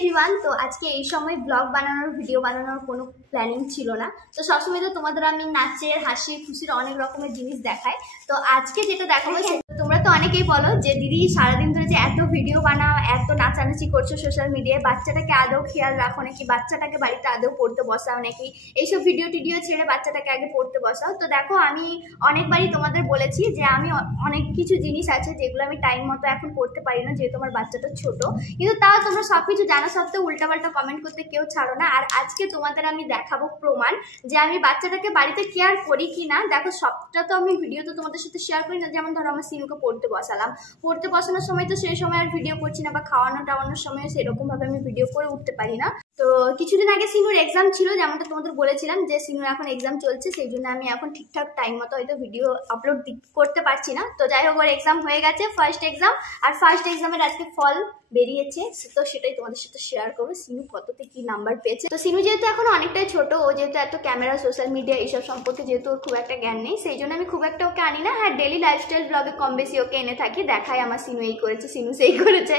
Everyone. তো আজকে এই সময় ব্লগ বানানোর ভিডিও বানানোর কোনো প্ল্যানিং ছিল না। তো সবসময় তো তোমাদের আমি নাচের হাসি খুশির অনেক রকমের জিনিস দেখাই। তো আজকে যেটা দেখাবো তোমরা তো অনেকেই বলো যে দিদি সারাদিন ধরে যে এত ভিডিও বানাও, এত নাচানাচি করছো সোশ্যাল মিডিয়ায়, বাচ্চাটাকে আদৌ খেয়াল রাখো নাকি, বাচ্চাটাকে বাড়িতে আদৌ পড়তে বসাও নাকি, এইসব ভিডিও টিডিও ছেড়ে বাচ্চাটাকে আগে পড়তে বসাও। তো দেখো আমি অনেকবারই তোমাদের বলেছি যে আমি অনেক কিছু জিনিস আছে যেগুলো আমি টাইম মতো এখন করতে পারি না, যেহেতু আমার বাচ্চাটা ছোট। কিন্তু তাও তোমরা সবকিছু জানা সত্ত্বেও উল্টাপাল্টা কমেন্ট করতে কেউ ছাড়ো না। আর আজকে তোমাদের আমি দেখাবো প্রমাণ যে আমি বাচ্চাটাকে বাড়িতে কেয়ার করি কি না। দেখো সবটা তো আমি ভিডিও তো তোমাদের সাথে শেয়ার করি না। যেমন ধরো আমার সিনুকে পড়তে বসালাম, পড়তে বসানোর সময় তো সেই সময় আর ভিডিও করছি না, বা খাওয়ানো টাওয়ানোর সময় সেরকম ভাবে আমি ভিডিও করে উঠতে পারি না। তো কিছুদিন আগে সিনুর এক্সাম ছিল, যেমনটা তোমাদের বলেছিলাম যে সিনুর এখন এক্সাম চলছে, সেই জন্য আমি এখন ঠিকঠাক টাইম মতো হয়তো ভিডিও আপলোড করতে পারছি না। তো যাই হোক, ওর এক্সাম হয়ে গেছে, ফার্স্ট এক্সাম। আর ফার্স্ট এক্সামের আজকে ফল বেরিয়েছে, তো সেটাই তোমাদের সাথে শেয়ার করবো সিনু কততে কি নাম্বার পেয়েছে। তো সিনু যেহেতু এখন অনেকটাই ছোট, ও যেহেতু এত ক্যামেরা সোশ্যাল মিডিয়া এইসব সম্পর্কে যেহেতু ওর খুব একটা জ্ঞান নেই, সেই জন্য আমি খুব একটা ওকে আনি না। হ্যাঁ, ডেলি লাইফস্টাইল ব্লগে কম বেশি ওকে এনে থাকি, দেখায় আমার সিনু এই করেছে, সিনু সেই করেছে।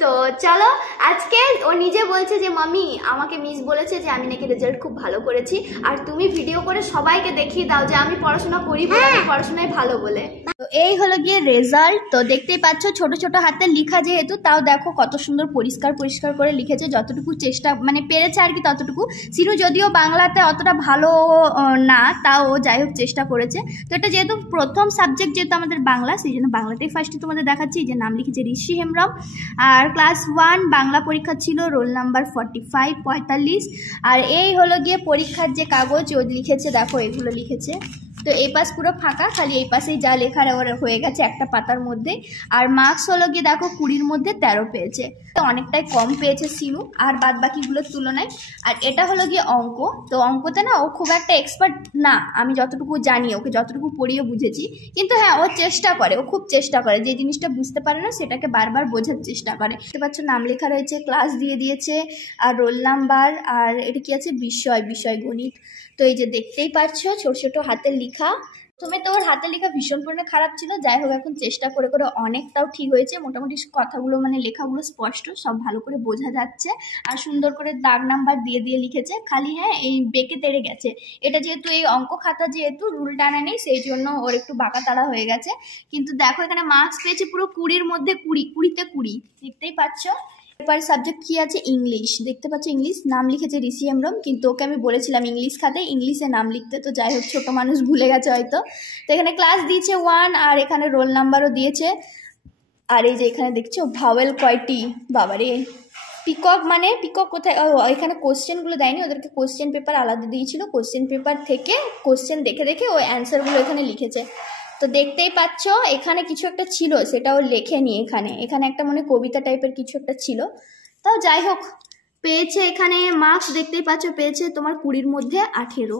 তো চলো, আজকে ও নিজে বলছে যে মাম্মি আমাকে মিস বলেছে যে আমি নাকি রেজাল্ট খুব ভালো করেছি, আর তুমি ভিডিও করে সবাইকে দেখিয়ে দাও যে আমি পড়াশোনা করি, পড়াশোনায় ভালো বলে। তো এই হলো গিয়ে রেজাল্ট। তো দেখতেই পাচ্ছ ছোট ছোট হাতে লেখা যেহেতু, তাও দেখো কত সুন্দর পরিষ্কার পরিষ্কার করে লিখেছে, যতটুকু চেষ্টা মানে পেরেছে আর কি ততটুকু। সিনু যদিও বাংলাতে অতটা ভালো না, তাও যাই হোক চেষ্টা করেছে। তো এটা যেহেতু প্রথম সাবজেক্ট যেহেতু আমাদের বাংলা, সেই জন্য বাংলাতেই ফার্স্টে তোমাদের দেখাচ্ছি যে নাম লিখেছে ঋষি হেমব্রম। আর ক্লাস 1 বাংলা পরীক্ষা ছিল, রোল নাম্বার 45। আর এই হলো গিয়ে পরীক্ষার যে কাগজ ও লিখেছে, দেখো এগুলো লিখেছে। তো এই পাশ পুরো ফাঁকা, খালি এই পাশেই যা লেখার হয়ে গেছে একটা পাতার মধ্যে। আর মার্কস হলো গিয়ে দেখো 20-র মধ্যে 13 পেয়েছে, তো অনেকটাই কম পেয়েছে সিনু আর বাদ বাকিগুলোর তুলনায়। আর এটা হলো গিয়ে অঙ্ক। তো অঙ্কতে না ও খুব একটা এক্সপার্ট না, আমি যতটুকু জানি, ওকে যতটুকু পড়িয়ে বুঝেছি। কিন্তু হ্যাঁ, ও চেষ্টা করে, ও খুব চেষ্টা করে, যে জিনিসটা বুঝতে পারে না সেটাকে বারবার বোঝার চেষ্টা করে। দেখতে পাচ্ছ নাম লেখা রয়েছে, ক্লাস দিয়ে দিয়েছে, আর রোল নাম্বার, আর এটা কি আছে বিষয় গণিত। তো এই যে দেখতেই পাচ্ছ ছোট ছোট হাতের লেখা। প্রথমে তো ওর হাতের লেখা ভীষণ পরিমাণে খারাপ ছিল, যাই হোক এখন চেষ্টা করে করে অনেকটাও ঠিক হয়েছে। মোটামুটি কথাগুলো মানে লেখাগুলো স্পষ্ট, সব ভালো করে বোঝা যাচ্ছে। আর সুন্দর করে দাগ নাম্বার দিয়ে দিয়ে লিখেছে, খালি হ্যাঁ এই বেঁকে তেড়ে গেছে। এটা যেহেতু এই অঙ্ক খাতা যেহেতু রুল টানা নেই, সেই জন্য ওর একটু বাঁকা তাড়া হয়ে গেছে। কিন্তু দেখো এখানে মার্কস পেয়েছে পুরো 20-র মধ্যে 20-তে 20, দেখতেই পাচ্ছ। এরপর সাবজেক্ট কি আছে, ইংলিশ। দেখতে পাচ্ছ ইংলিশ, নাম লিখেছে ঋষি হেমব্রম, কিন্তু ওকে আমি বলেছিলাম ইংলিশ খাতে ইংলিশে নাম লিখতে। তো যাই হোক ছোট মানুষ ভুলে গেছে হয়তো। তো এখানে ক্লাস দিয়েছে 1, আর এখানে রোল নাম্বারও দিয়েছে। আর এই যে এখানে দেখছো ভাওয়েল কয়টি, বাবারে পিকক মানে পিকক কোথায়, এখানে কোশ্চেনগুলো দেয়নি, ওদেরকে কোশ্চেন পেপার আলাদা দিয়েছিল, কোশ্চেন পেপার থেকে কোশ্চেন দেখে দেখে ওই অ্যান্সারগুলো এখানে লিখেছে। তো দেখতেই পাচ্ছ এখানে কিছু একটা ছিল, সেটাও লেখেনি। এখানে একটা মনে কবিতা টাইপের কিছু একটা ছিল। তাও যাই হোক পেয়েছে। এখানে মার্কস দেখতেই পাচ্ছ পেয়েছে তোমার 20-র মধ্যে 18,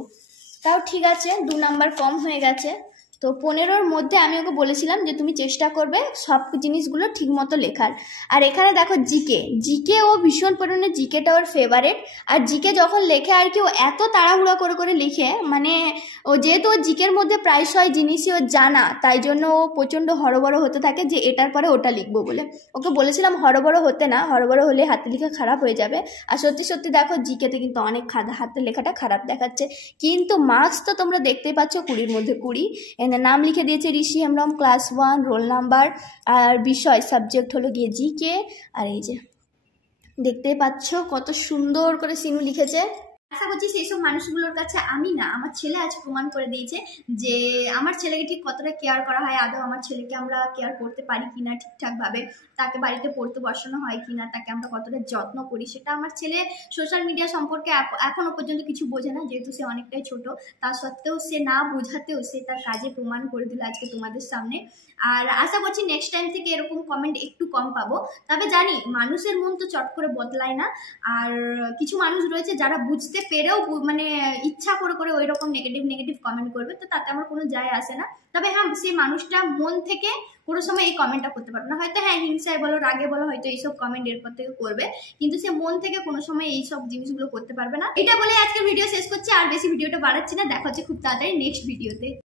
তাও ঠিক আছে, 2 নাম্বার কম হয়ে গেছে। তো 15-র মধ্যে আমি ওকে বলেছিলাম যে তুমি চেষ্টা করবে সব জিনিসগুলো ঠিক মতো লেখার। আর এখানে দেখো জিকে ও ভীষণ পরিমাণে, জিকেটা ওর ফেভারেট। আর জিকে যখন লেখে আর কি, ও এত তাড়াহুড়ো করে করে লিখে, মানে ও যেহেতু ও জিকের মধ্যে প্রায়শই জিনিসই ও জানা, তাই জন্য ও প্রচণ্ড হড়বড় হতে থাকে যে এটার পরে ওটা লিখবো বলে। ওকে বলেছিলাম হড়বড় হতে না, হড়বড় হলে হাতে লেখা খারাপ হয়ে যাবে। আর সত্যি সত্যি দেখো জিকেতে কিন্তু অনেক হাতের লেখাটা খারাপ দেখাচ্ছে। কিন্তু মার্কস তো তোমরা দেখতেই পাচ্ছ 20-র মধ্যে 20। নাম লিখে দিয়েছে ঋষি হেমব্রম, ক্লাস 1, রোল নাম্বার, আর বিষয় সাবজেক্ট হলো গিয়ে জিকে। আর এই যে দেখতেই পাচ্ছ কত সুন্দর করে সিনু লিখেছে। আশা করছি সেই সব মানুষগুলোর কাছে আমি না, আমার ছেলে আজ প্রমাণ করে দিয়েছে যে আমার ছেলেকে ঠিক কতটা কেয়ার করা হয়, আদৌ আমার ছেলেকে আমরা কেয়ার করতে পারি কিনা ঠিকঠাকভাবে, তাকে বাড়িতে পড়তে বসানো হয় কিনা, তাকে আমরা কতটা যত্ন করি, সেটা আমার ছেলে সোশ্যাল মিডিয়া সম্পর্কে এখনো পর্যন্ত কিছু বোঝে না, যেহেতু সে অনেকটাই ছোট। তা সত্ত্বেও সে না বোঝাতেও সে তার কাজে প্রমাণ করে দিল আজকে তোমাদের সামনে। আর আশা করছি নেক্সট টাইম থেকে এরকম কমেন্ট একটু কম পাবো। তবে জানি মানুষের মন তো চট করে বদলায় না, আর কিছু মানুষ রয়েছে যারা বুঝতে পেরেও মানে ইচ্ছা করে করে ওই রকম নেগেটিভ কমেন্ট করবে, তো তাতে আমার কোনো যায় আসে না। তবে হ্যাঁ, সেই মানুষটা মন থেকে কোনো সময় এই কমেন্টটা করতে পারবে না, হয়তো হ্যাঁ হিংসায় বলো রাগে বলো হয়তো এইসব কমেন্ট এরপর থেকে করবে, কিন্তু সে মন থেকে কোনো সময় এইসব জিনিসগুলো করতে পারবে না। এটা বলে আজকে ভিডিও শেষ করছি, আর বেশি ভিডিওটা বাড়াচ্ছি না। দেখা হচ্ছে খুব তাড়াতাড়ি নেক্সট ভিডিওতে।